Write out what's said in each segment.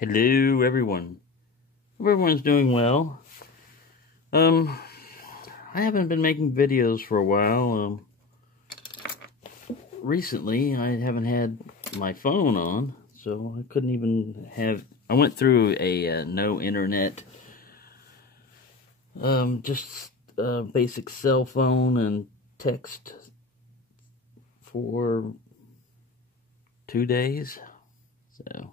Hello, everyone. Hope everyone's doing well. I haven't been making videos for a while. Recently, I haven't had my phone on, so I couldn't even have. I went through a no internet, just basic cell phone and text for 2 days. So.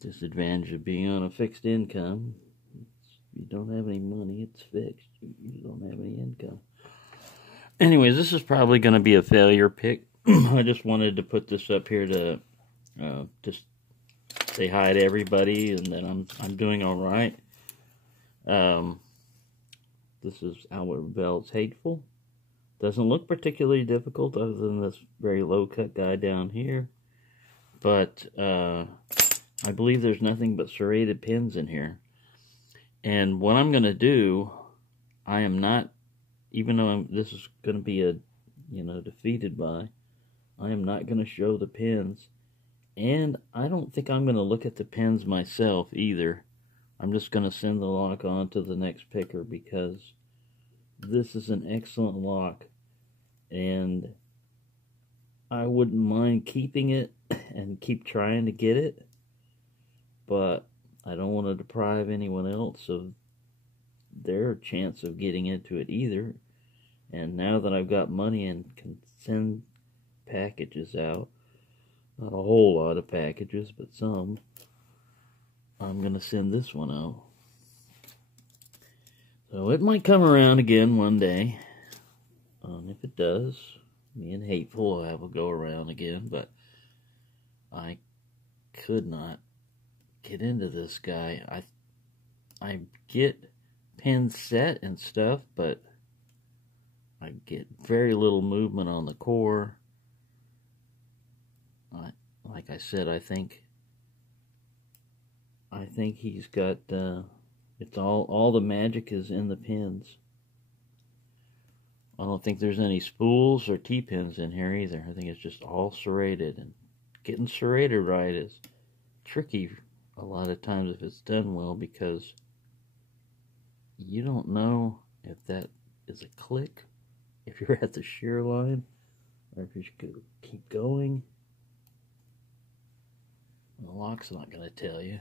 Disadvantage of being on a fixed income. You don't have any money, it's fixed. You don't have any income. Anyways, this is probably going to be a failure pick. I just wanted to put this up here to just say hi to everybody and that I'm doing all right. This is Albert Bell's Hateful. Doesn't look particularly difficult other than this very low-cut guy down here. But I believe there's nothing but serrated pins in here. And what I'm going to do, I am not, even though this is going to be defeated by, I am not going to show the pins. And I don't think I'm going to look at the pins myself either. I'm just going to send the lock on to the next picker because this is an excellent lock. And I wouldn't mind keeping it and keep trying to get it. But I don't want to deprive anyone else of their chance of getting into it either. And now that I've got money and can send packages out, not a whole lot of packages, but some, I'm going to send this one out. So it might come around again one day. If it does, me and Hateful will have a go around again, but I could not get into this guy. I get pins set and stuff, but I get very little movement on the core. Like I said, I think he's got it's all the magic is in the pins. I don't think there's any spools or T-pins in here either. I think it's just all serrated, and getting serrated right is tricky a lot of times if it's done well, because you don't know if that is a click, if you're at the shear line, or if you should keep going. The lock's not going to tell you.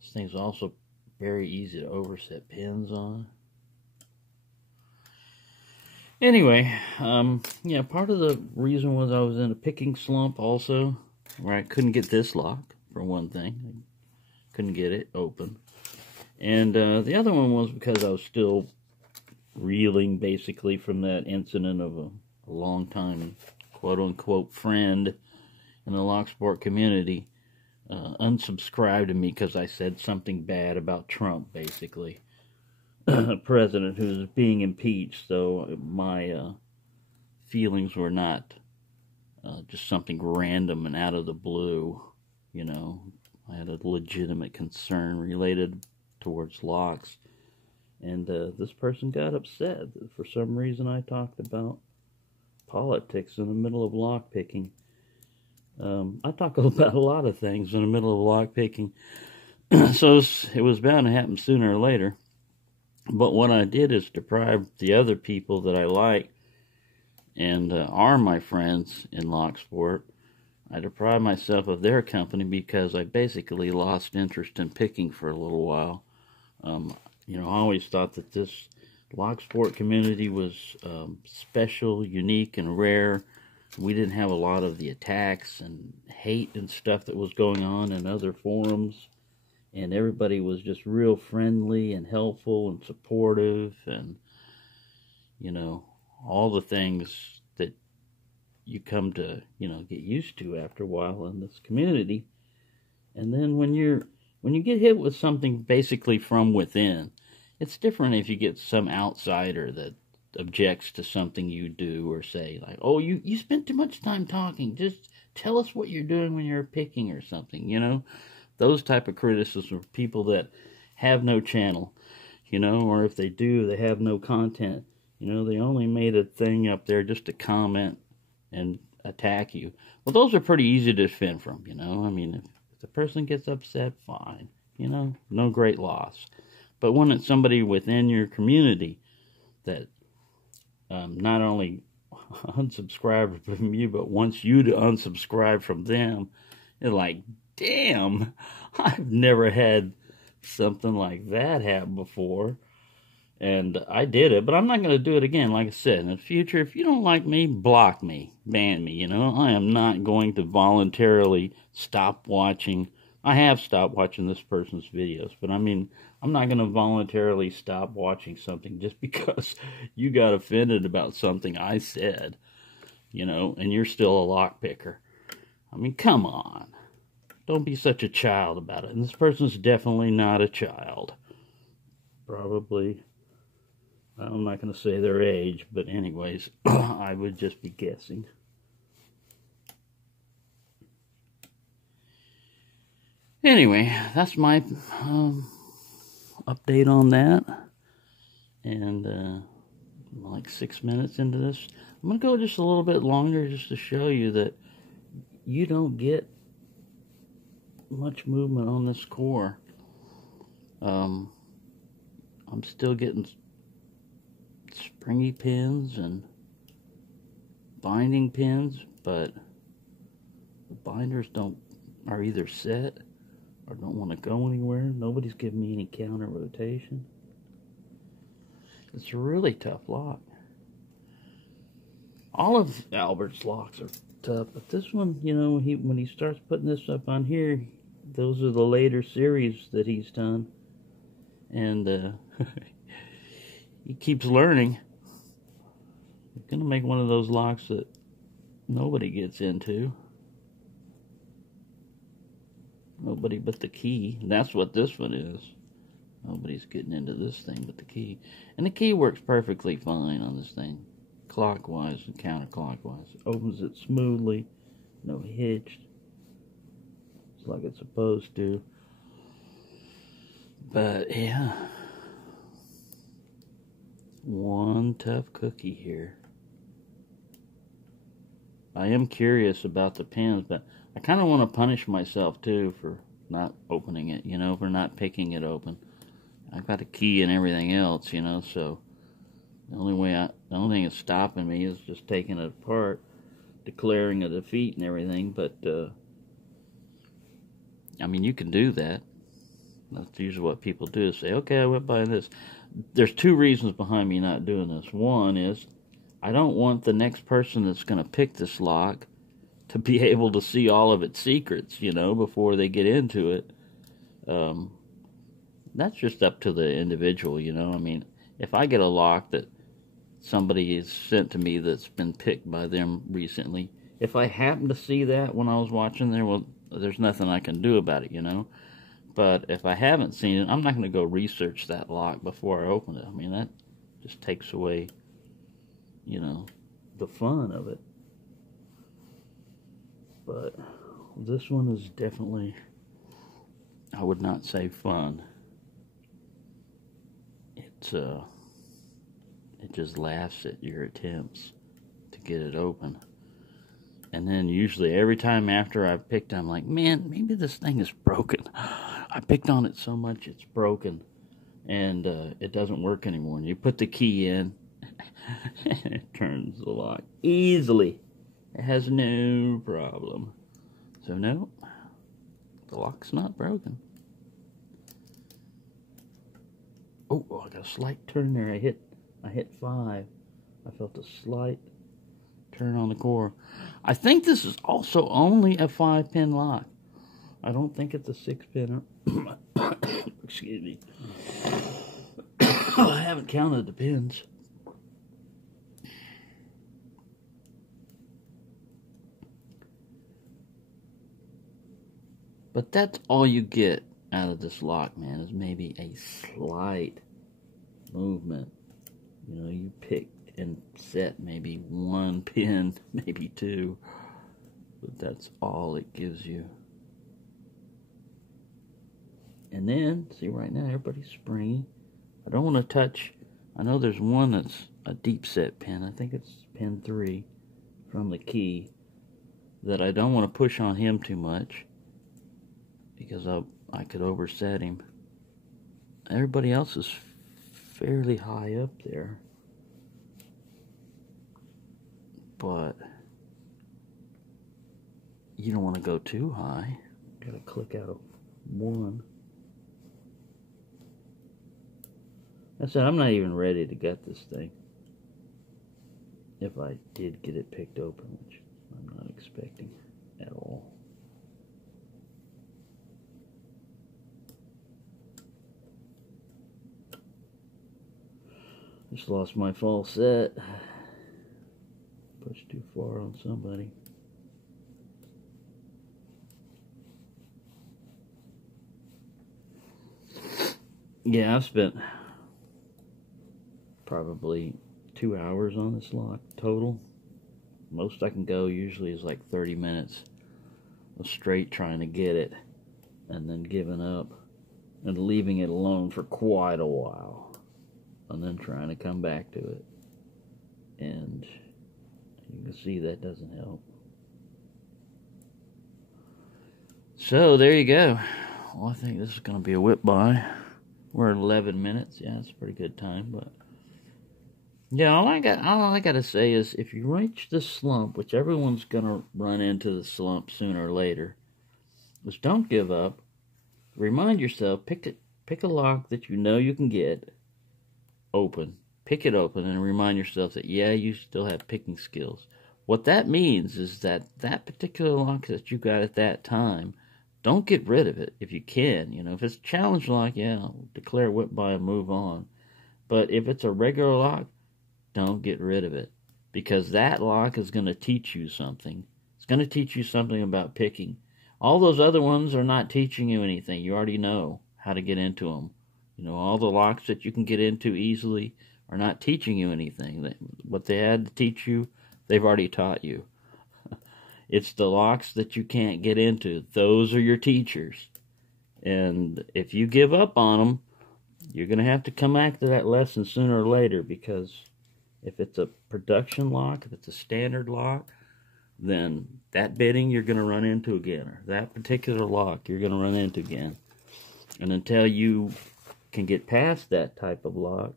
This thing's also very easy to overset pins on. Anyway, yeah, part of the reason was I was in a picking slump also, where I couldn't get this lock, for one thing. I couldn't get it open. And the other one was because I was still reeling, basically, from that incident of a long-time, quote-unquote, friend in the lock sport community unsubscribed to me because I said something bad about Trump, basically. A president who's being impeached, so my feelings were not just something random and out of the blue. You know, I had a legitimate concern related towards locks, and this person got upset that for some reason I talked about politics in the middle of lock picking. I talk about a lot of things in the middle of lock picking, so it was bound to happen sooner or later. But what I did is deprive the other people that I like and are my friends in lock sport. I deprived myself of their company because I basically lost interest in picking for a little while. You know, I always thought that this lock sport community was special, unique, and rare. We didn't have a lot of the attacks and hate and stuff that was going on in other forums. And everybody was just real friendly and helpful and supportive and, you know, all the things that you come to, you know, get used to after a while in this community. And then when you get hit with something basically from within, it's different if you get some outsider that objects to something you do or say, like, oh, you spent too much time talking. Just tell us what you're doing when you're picking or something, you know. Those type of criticisms are people that have no channel, you know, or if they do, they have no content. You know, they only made a thing up there just to comment and attack you. Well, those are pretty easy to defend from, you know. I mean, if the person gets upset, fine. You know, no great loss. But when it's somebody within your community that not only unsubscribed from you, but wants you to unsubscribe from them, you're like, damn, I've never had something like that happen before. And I did it, but I'm not going to do it again. Like I said, in the future, if you don't like me, block me, ban me, you know. I am not going to voluntarily stop watching. I have stopped watching this person's videos, but I mean, I'm not going to voluntarily stop watching something just because you got offended about something I said, you know, and you're still a lock picker. I mean, come on. Don't be such a child about it. And this person's definitely not a child. Probably. I'm not going to say their age, but anyways, I would just be guessing. Anyway, that's my update on that. And like 6 minutes into this, I'm going to go just a little bit longer just to show you that you don't get much movement on this core. I'm still getting springy pins and binding pins, but the binders are either set or don't want to go anywhere. Nobody's giving me any counter rotation. It's a really tough lock. All of Albert's locks are tough, but this one, you know, when he starts putting this up on here, those are the later series that he's done, and he keeps learning. He's gonna make one of those locks that nobody gets into. Nobody but the key. That's what this one is. Nobody's getting into this thing but the key. And the key works perfectly fine on this thing. Clockwise and counterclockwise. Opens it smoothly. No hitch. It's like it's supposed to. But yeah. One tough cookie here. I am curious about the pins, but I kind of want to punish myself too for not opening it, you know, for not picking it open. I've got a key and everything else, you know, so the only thing that's stopping me is just taking it apart, declaring a defeat and everything. But I mean, you can do that. That's usually what people do, is say, okay, I went by this. There's two reasons behind me not doing this. One is I don't want the next person that's going to pick this lock to be able to see all of its secrets, you know, before they get into it. That's just up to the individual, you know. I mean, if I get a lock that somebody has sent to me that's been picked by them recently, if I happen to see that when I was watching there, well, there's nothing I can do about it, you know. But if I haven't seen it, I'm not going to go research that lock before I open it. I mean, that just takes away, you know, the fun of it. But this one is definitely, I would not say fun. It just laughs at your attempts to get it open. And then usually every time after I've picked, I'm like, man, maybe this thing is broken. I picked on it so much it's broken, and it doesn't work anymore. And you put the key in, and it turns the lock easily. It has no problem. So no, the lock's not broken. Oh, I got a slight turn there. I hit 5. I felt a slight turn on the core. I think this is also only a 5-pin lock. I don't think it's a 6-pin. Excuse me. I haven't counted the pins. But that's all you get out of this lock, man, is maybe a slight movement. You know, you picked and set maybe 1 pin, maybe 2. But that's all it gives you. And then, see right now, everybody's springy. I don't want to touch, I know there's one that's a deep set pin. I think it's pin 3 from the key. that I don't want to push on him too much because I could overset him. Everybody else is fairly high up there, but you don't want to go too high. Gotta click out of one. I said I'm not even ready to get this thing. If I did get it picked open, which I'm not expecting at all. Just lost my false set. Pushed too far on somebody. Yeah, I've spent probably 2 hours on this lock total. Most I can go usually is like 30 minutes of straight trying to get it, and then giving up and leaving it alone for quite a while, and then trying to come back to it. And you can see that doesn't help. So there you go. Well, I think this is going to be a whip by. We're at 11 minutes. Yeah, it's a pretty good time, but yeah, all I got to say is, if you reach the slump, which everyone's gonna run into the slump sooner or later, is don't give up. Remind yourself, pick a lock that you know you can get open. Pick it open and remind yourself that, yeah, you still have picking skills. What that means is that particular lock that you got at that time, don't get rid of it if you can. You know, if it's a challenge lock, yeah, declare whip by and move on. But if it's a regular lock, don't get rid of it, because that lock is going to teach you something. It's going to teach you something about picking. All those other ones are not teaching you anything. You already know how to get into them. You know, all the locks that you can get into easily are not teaching you anything. What they had to teach you, they've already taught you. It's the locks that you can't get into. Those are your teachers. And if you give up on them, you're going to have to come back to that lesson sooner or later, because if it's a production lock, if it's a standard lock, then that bitting you're going to run into again, or that particular lock you're going to run into again. And until you can get past that type of lock,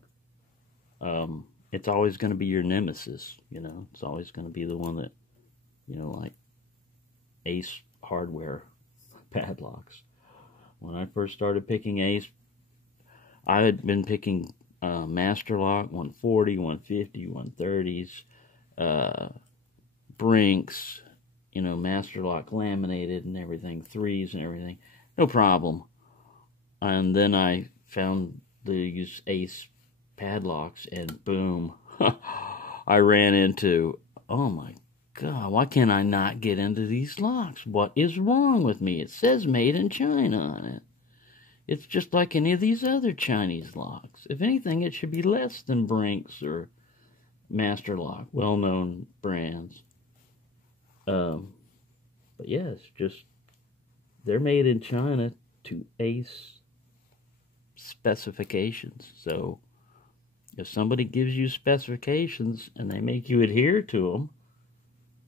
it's always going to be your nemesis, you know. It's always going to be the one that, you know, like Ace hardware padlocks. When I first started picking Ace, I had been picking Master Lock, 140, 150, 130s, Brinks, you know, Master Lock laminated and everything, 3s and everything, no problem. And then I found these Ace padlocks, and boom, I ran into, oh my God, why can't I not get into these locks? What is wrong with me? It says made in China on it. It's just like any of these other Chinese locks. If anything, it should be less than Brinks or Master Lock, well-known brands. But yeah, it's just, they're made in China to Ace specifications. So if somebody gives you specifications and they make you adhere to them,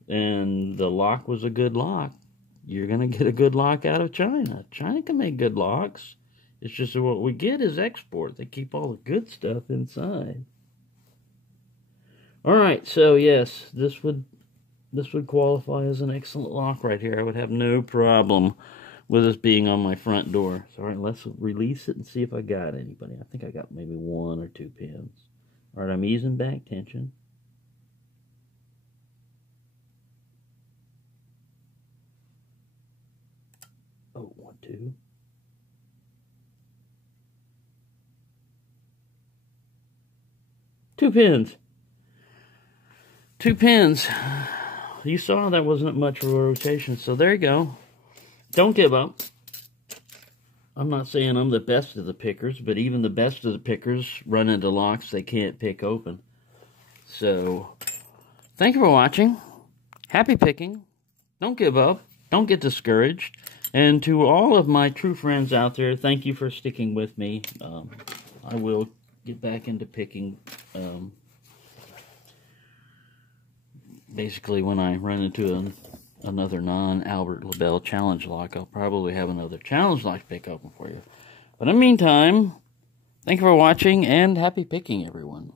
and the lock was a good lock, you're going to get a good lock out of China. China can make good locks. It's just that what we get is export. They keep all the good stuff inside. Alright, so yes, this would qualify as an excellent lock right here. I would have no problem with this being on my front door. So alright, let's release it and see if I got anybody. I think I got maybe 1 or 2 pins. Alright, I'm easing back tension. Oh, 1, 2. Two pins. 2 pins. You saw that wasn't much of a rotation, so there you go. Don't give up. I'm not saying I'm the best of the pickers, but even the best of the pickers run into locks they can't pick open. So, thank you for watching. Happy picking. Don't give up. Don't get discouraged. And to all of my true friends out there, thank you for sticking with me. I will get back into picking. Basically, when I run into another non-Albert LaBelle challenge lock, I'll probably have another challenge lock pick open for you. But in the meantime, thank you for watching, and happy picking, everyone.